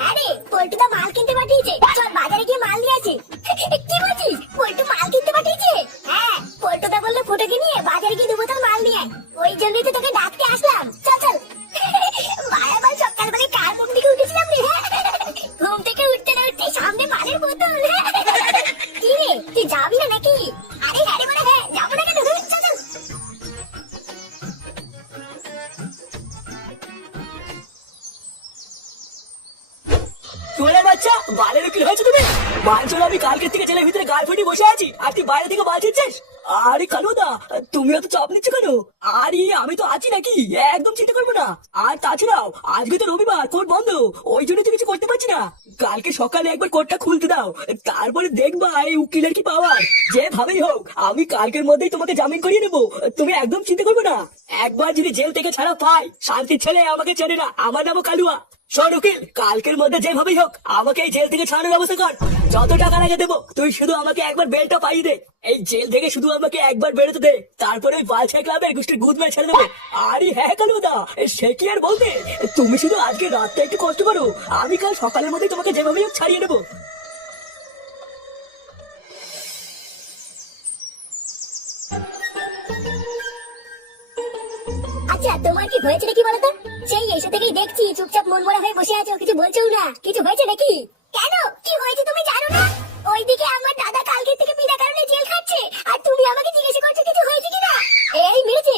আরে, পল্টু মাল কিনতে পাঠিয়েছে। চল বাজারে গিয়ে মাল নিয়ে আসি। কি বলছিস? পল্টু মাল কিনতে পাঠিয়েছে? হ্যাঁ পল্টুদা বলল ফুটোকে নিয়ে বাজারে গিয়ে দু মাল নিয়ে ওই জন্যই তো তোকে ডাকতে আসলাম। বাচ্চা হয়েছে তুমি? আমি কালকের থেকে ভিতরে বসে আছি। আর তুই বাইরে থেকে বাঁচিয়েছিস আরে কালুদা তুমি চাপ নিচ্ছ কেন? আরে, আমি তো আছি নাকি? একদম চিন্তা করব না। আর তাছাড়াও, আজকে তো রবিবার, কোর্ট বন্ধ। ওই জন্য তো কিছু করতে পারছি না। কালকে সকালে একবার কোর্টটা খুলতে দাও। তারপরে দেখবা এই উকিলের কি পাওয়ার। যেভাবেই হোক, আমি কালকের মধ্যেই তোমাকে জামিন করিয়ে নেব। তুমি একদম চিন্তা করবে না। একবার যদি জেল থেকে ছাড়া পাই, শান্তির ছেলে আমাকে চেনে না। আমার নামও কালুয়া। শোন উকিল, কালকের মধ্যে যেভাবেই হোক, আমাকে এই জেল থেকে ছাড়ানোর ব্যবস্থা কর। যত টাকা লাগে দেবো, তুই শুধু আমাকে একবার বেলটা পাইয়ে দে। এই জেল থেকে শুধু আমাকে একবার বেরোতে দে। তারপরে ওই বালছা ক্লাবের গোষ্ঠীর গুদ মেরে ছেড়ে দেবো। আরে হ্যাঁ কালুদা সে কি আর বলতে তুমি শুধু আজকে রাতটা একটু কষ্ট করো। আমি কাল সকালের মধ্যে তোমাকে যেভাবেই হোক ছাড়িয়ে নেব তোমার কি হয়েছে নাকি বলতো? সেই এসে থেকেই দেখছি, চুপচাপ মন মরা হয়ে বসে আছো, কিছু বলছেও না। কিছু হয়েছে নাকি? কেন? কি হয়েছে তুমি জানো না? ওইদিকে আমার দাদা কালকে থেকে বিনা কারণে জেল খাচ্ছে, আর তুমি আমাকে জিজ্ঞেস করছ কিছু হয়েছে কিনা? এই মেরেছে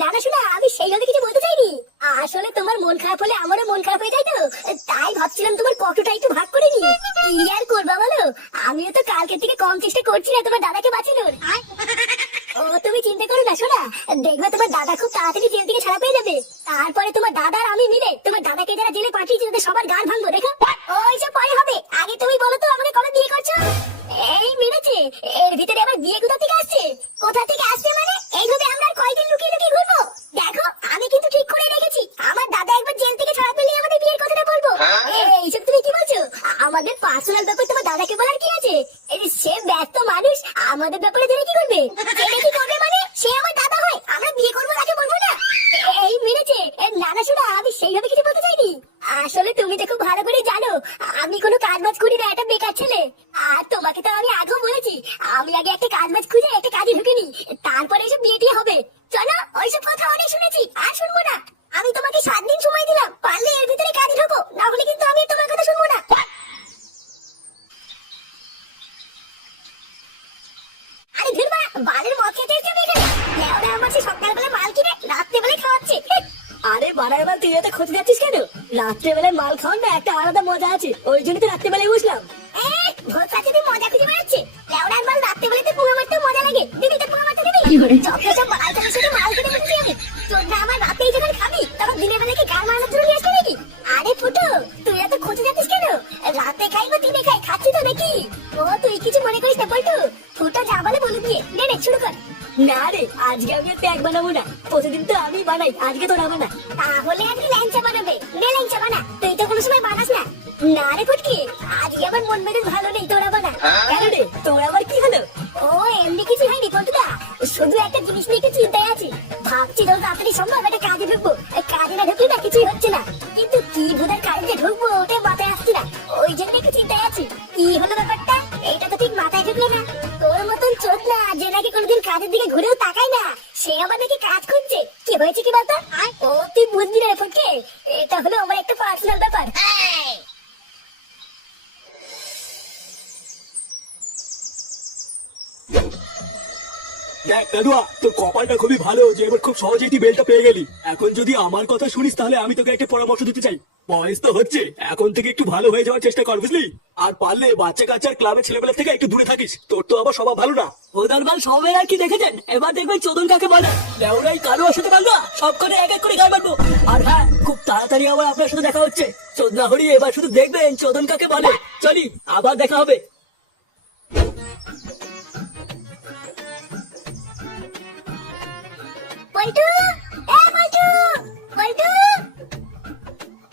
না না শোনা, আমি সেইভাবে কিছু বলতে চাইনি। আসলে তোমার মন খারাপ হলে আমারও মন খারাপ হয়ে যায় তো, তাই ভাবছিলাম তোমার কষ্টটা একটু ভাগ করে নি কি আর করবা বলো? আমিও তো কালকে থেকে কম চেষ্টা করছি না তোমার তুমি চিন্তা না দেখবে তোমার দাদা খুব তাড়াতাড়ি জেল থেকে ছাড়া পেয়ে যাবে। তারপরে তোমার দাদা আর আমি মিলে তোমার দাদাকে যারা জেলে পাঠিয়েছি তাদের সবার গান ভাঙবো দেখো। যে পরে হবে। আগে তুমি বলো তো আমাকে কবে বিয়ে করছ? এই মিলেছে এর ভিতরে আবার বিয়ে কোথা থেকে আসছে? কোথা থেকে আসছে মানে এইভাবে আমরা আর কয়দিন লুকিয়ে লুকিয়ে ঘুরবো দেখো আমি কিন্তু ঠিক করে রেখেছি আমার দাদা একবার জেল থেকে ছাড়া পেলে আমাদের বিয়ের কথাটা বলব এইসব তুমি কি বলছো আমাদের পার্সোনাল ব্যাপার তোমার দাদাকে বলার কি আছে এই যে সে ব্যস্ত মানুষ আমাদের ব্যাপারে জেনে কি করবে জেনে কি করবে মানে সে আমার দাদা হয় আমরা বিয়ে করব তাকে বলব না এই মেরেছে নানা শোনা আমি সেইভাবে কিছু বলতে চাইনি। আসলে তুমি তো খুব ভালো করে জানো, আমি কোনো কাজ বাজ করি না, একটা বেকার ছেলে। আর তোমাকে তো আমি আগেও বলেছি, আমি আগে একটা কাজ বাজ খুঁজে একটা কাজে ঢুকে নি তারপরে এসব বিয়ে টিয়ে হবে। চলো, ওইসব কথা অনেক শুনেছি, আর শুনব না। আমি তোমাকে সাত দিন সময় দিলাম, পারলে এর ভিতরে কাজে ঢোকো বাড়ার বার তুই এত ক্ষতি যাচ্ছিস কেন? রাত্রেবেলায় মাল খাওয়ার না একটা আলাদা মজা আছে। ওই জন্য তো রাত্রেবেলায় বুঝলাম এই, ভোর মজা খুঁজে বেড়াচ্ছে লেওড়ার মাল রাত্রেবেলাতে পুরো মারতেও মজা লাগে। দিদি তো পুরো মারতে দিবি যত সব মাল তোর সাথে মাল খেতে বসেছি আমি। তোর না আমার রাতেই যখন খাবি তখন দিনের বেলা কি গান মারানোর জন্য আসলি নাকি? আরে ফুটো তুই এত খুঁজে যাচ্ছিস কেন? রাতে খাই বা দিনে খাই। খাচ্ছি তো নাকি? ও তুই কিছু মনে করিস না বলটু ফুটো যা বলে বলে দিয়ে নে নে শুরু কর। না রে আজকে আমি প্যাক বানাবো না। প্রতিদিন তো আমি বানাই আজকে তো না বানা তাহলে আজকে ল্যাংচা বানাবে? নে ল্যাংচা বানা। তুই তো কোনো সময় বানাস না। না রে ফুটকি আজকে আমার মন মেজাজ ভালো নেই তোরা বানা। কেন রে? তোর আবার কি হলো? ও এমনি কিছু হয়নি পন্টুদা শুধু একটা জিনিস নিয়ে ঘুরেও তাকায় না। সে আমার নাকি কাজ খুঁজছে। কি হয়েছে কি বলতো? ও তুই বুঝবি না ফটকে এটা হলো আমার একটা পার্সোনাল ব্যাপার। দেখ দাদুয়া তোর কপালটা খুবই ভালো যে এবার খুব সহজেই তুই বেলটা পেয়ে গেলি। এখন যদি আমার কথা শুনিস তাহলে আমি তোকে একটা পরামর্শ দিতে চাই। বয়স তো হচ্ছে। এখন থেকে একটু ভালো হয়ে যাওয়ার চেষ্টা কর বুঝলি? আর পারলে বাচ্চা কাচ্চার ক্লাবের ছেলেবেলা থেকে একটু দূরে থাকিস। তোর তো আবার স্বভাব ভালো না। ওদার সবাই আর কি দেখেছেন? এবার দেখবেন চোদন কাকে বলে। লেউরাই কারও সাথে পারব সব করে এক এক করে গায়ে মারবো। আর হ্যাঁ খুব তাড়াতাড়ি আবার আপনার সাথে দেখা হচ্ছে। চোদনা হরি এবার শুধু দেখবেন চোদন কাকে বলে। চলি আবার দেখা হবে। পল্টু এ পল্টু পল্টু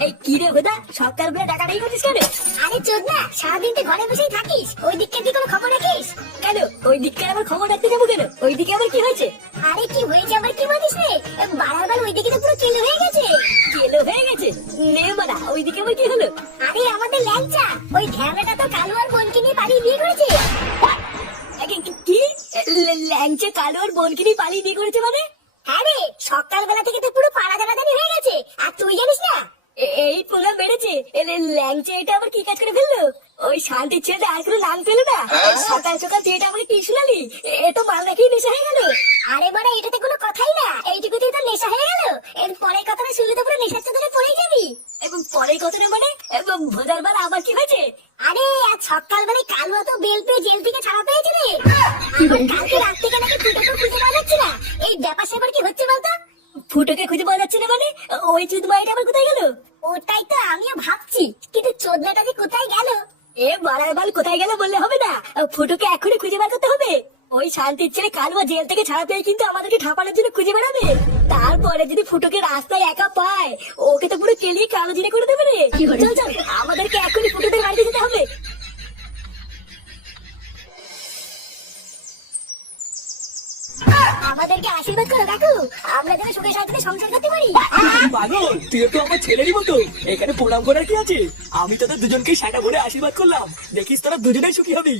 এই কি রে ভেদা সকালবেলা টাকা নেই করছিস কেন? আরে চোদ না সারাদিন তো ঘরে বসেই থাকিস। ওই দিকটার কি কোনো খবর রাখিস? কেন? ওই দিককে আবার খবর রাখতে যাব কেন? ওই দিকে আবার কি হয়েছে? আরে কি হয়েছে আবার কি বলিস রে? বারবার ওই দিকে তো পুরো কেলো হয়ে গেছে। কেলো হয়ে গেছে? নে বাড়া ওইদিকে আবার কি হলো? আরে আমাদের ল্যাংচা ওই ঢ্যামড়াটা তো কালু আর বোনকে নিয়ে পালিয়ে বিয়ে করেছে। কি- কি? কালো আর বোনকে নিয়ে পালিয়ে বিয়ে করেছে মানে? আরে সকালবেলা থেকে তো পুরো পাড়া জানাজানি হয়ে গেছে। আর তুই জানিস না এই পোলা বেড়েছে। এ ল্যাংচে এটা আবার কি কাজ করে ফেলল? ওই শান্তির ছেলেটা আর কোনো নাম পেল না? সকাল সকাল তুই এটা আমাকে কি শুনালি? এ- তো মাল নাকি নেশা হয়ে গেল। আরে বড় এটাতে কোনো কথাই না। এইটুকুতেই তো নেশা হয়ে গেল। এর পরের কথাটা শুনলে তো পুরো নেশার চোদরে পড়ে যাবি। এবং পরের কথাটা মানে? এবং ভোদার বার আবার কি হয়েছে? আরে আজ সকালবেলায় কালুয়া তো বেল পেয়ে জেল থেকে ছাড়া পেয়েছে রে আবার কালকে রাত থেকে নাকি ফুটোকে খুঁজে পাওয়া যাচ্ছে না এই ব্যাপার স্যাপার কি হচ্ছে বলতো ফুটোকে খুঁজে পাওয়া যাচ্ছে না মানে ওই চুদ মাইটা আবার কোথায় গেল ওটাই তো আমিও ভাবছি কিন্তু চোদনাটা যে কোথায় গেল এ বাড়ার বাল কোথায় গেল বললে হবে না ফুটোকে এখনই খুঁজে বার করতে হবে ওই শান্তির ছেলে কালুয়া জেল থেকে ছাড়া পেয়ে কিন্তু আমাদেরকে ঠাপানোর জন্য খুঁজে বেড়াবে। তারপরে যদি ফুটোকে রাস্তায় একা পায় ওকে তো পুরো কেলিয়ে কালো জিনে করে দেবে রে। চল চল আমাদেরকে এখনই ফুটোদের বাড়িতে যেতে হবে। আমাদেরকে আশীর্বাদ করো কাকু। আমরা যেন সুখে শান্তিতে সংসার করতে পারি। পাগল তুই তো আমার ছেলেরই মতো এখানে প্রণাম করার কি আছে? আমি তোদের দুজনকে সাটা ভরে আশীর্বাদ করলাম। দেখিস তোরা দুজনেই সুখী হবি।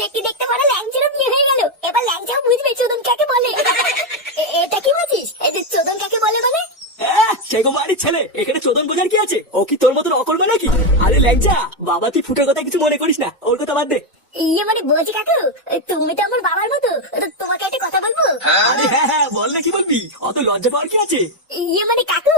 দেখি দেখতে পরে ল্যাংচারও বিয়ে হয়ে গেল। এবার ল্যাংচাও বুঝবে চোদন কাকে বলে। এটা কি বলছিস? এই যে চোদন সেগো ছেলে এখানে চোদন বোঝার কি আছে? ও কি তোর মতন অকর্মা নাকি? আরে ল্যাংচা বাবা তুই ফুটের কথা কিছু মনে করিস না ওর কথা বাদ দে। ইয়ে মানে বলছি কাকু তুমি তো আমার বাবার মতো তোমাকে একটা কথা বলব? আরে হ্যাঁ হ্যাঁ বললে কি বলবি অত লজ্জা পাওয়ার কি আছে? ইয়ে মানে কাকু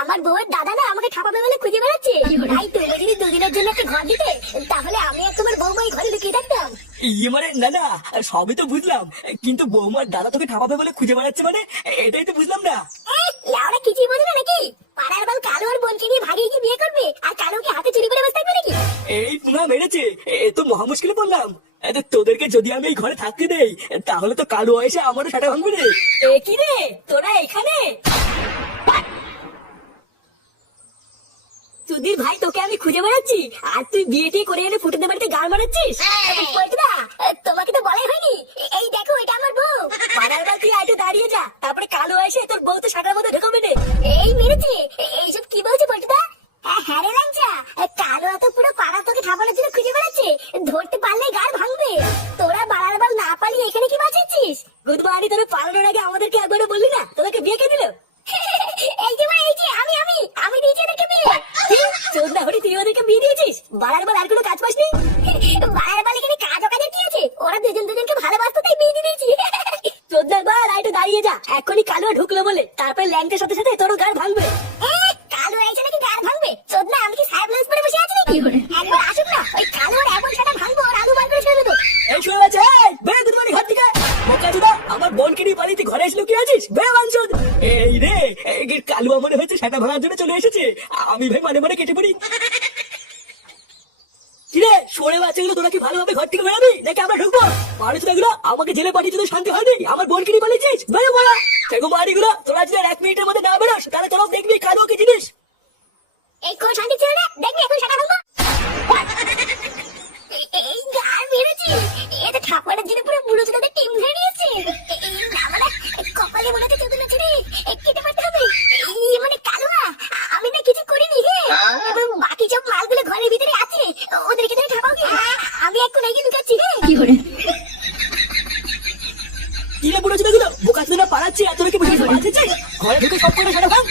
আমার বউয়ের দাদা না আমাকে ঠাপাবে বলে খুঁজে বেড়াচ্ছে। তাই তুমি যদি দুদিনের জন্য একটা ঘর দিতে তাহলে আমি আর তোমার বৌমাই ঘরে লুকিয়ে থাকতাম। ইয়ে মানে না না সবই তো বুঝলাম। কিন্তু বৌমার দাদা তোকে ঠাপাবে বলে খুঁজে বেড়াচ্ছে মানে এটাই তো বুঝলাম না। লাউরা কিছুই বোঝে না নাকি? পাড়ার বাল কালো আর বোনকে নিয়ে ভাগিয়ে কি বিয়ে করবে আর কালোকে হাতে চুরি করে বসে থাকবে নাকি? এই পুনা মেরেছে এ তো মহা মুশকিলে পড়লাম। তোদেরকে যদি আমি এই ঘরে থাকতে দেই তাহলে তো কালো এসে আমারও সাটা ভাঙবে রে। এ কি রে তোরা এখানে? সুধীর ভাই তোকে আমি খুঁজে বেড়াচ্ছি। আর তুই বিয়ে টিয়ে করে এনে ফুটুদের বাড়িতে গান বানাচ্ছিস? পল্টুদা তোমাকে তো বলাই হয়নি। এই দেখো এটা আমার বউ। বার তুই আইটু দাঁড়িয়ে যা। তারপরে কালো এসে তোর বউ তো সাটার মধ্যে ঢোকাবে মেনে এই মেরেছে। এইসব কি বলছে পল্টুদা? হ্যাঁ হ্যাঁ রে লাঞ্চা কালো এত ওরা ভালোবাসতো তাই বিয়ে দিয়ে দিয়েছি। চোদ্দার বার আইটু দাঁড়িয়ে যা। এখনই কালো ঢুকলো বলে। তারপরে ল্যাংটের সাথে সাথে তোরও গার ভাঙবে। এ, কালো এসে নাকি গার ভাঙবে? চোদনা আমি কি সাহেব লুজ পরে বসে আছি নাকি? একবার আসুক না ওই কালো এমন সাটা ভাঙবো আর আলু বার করে ছেড়ে দেবো। এই শুনে বাচ্চা ঘর থেকে। বোকা চুদা আমার বোনকে নিয়ে বাড়িতে ঘরে এসে কি আছিস? বাঞ্চুদ এই রে এই কালুয়া মনে হচ্ছে সেটা ভাঙার জন্য চলে এসেছে। আমি ভাই মানে মানে কেটে পড়ি। কিরে সরে বাচ্চাগুলো তোরা কি ভালোভাবে ঘর থেকে বেরাবি? নাকি আমরা ঢুকবো? বাড়ি গুলো আমাকে জেলে পাঠিয়ে তোদের শান্তি হয়নি? আমার বোনকে নিয়ে পালিয়েছিস? বেরো বলা সেগো বাড়িগুলো তোরা যদি এক মিনিটের মধ্যে না বেরোস, তাহলে তোরা দেখবি কালুয়া কি জিনিস। এই কোন শান্তি ছিল না দেখবি এখন সাটা ভাঙবো এই গার মেরেছি এটা ঠাকুরের জন্য পুরো বুড়ো চোদাদের টিম ধরে নিয়েছে। এই না মানে কপালে মনে হচ্ছে চোদনা ছেড়ে কেটে পারতে হবে এই মানে কালুয়া আমি না কিছু করিনি হে এবং বাকি সব মালগুলো ঘরের ভিতরে আছে ওদেরকে তুমি ঠাপাও কি আমি এক কোনায় গিয়ে লুকাচ্ছি রে কি করে চুদা আর তোরা কি বুঝে পালাচ্ছিস ঘরে ঢুকে সব করে সেটা ভাঙ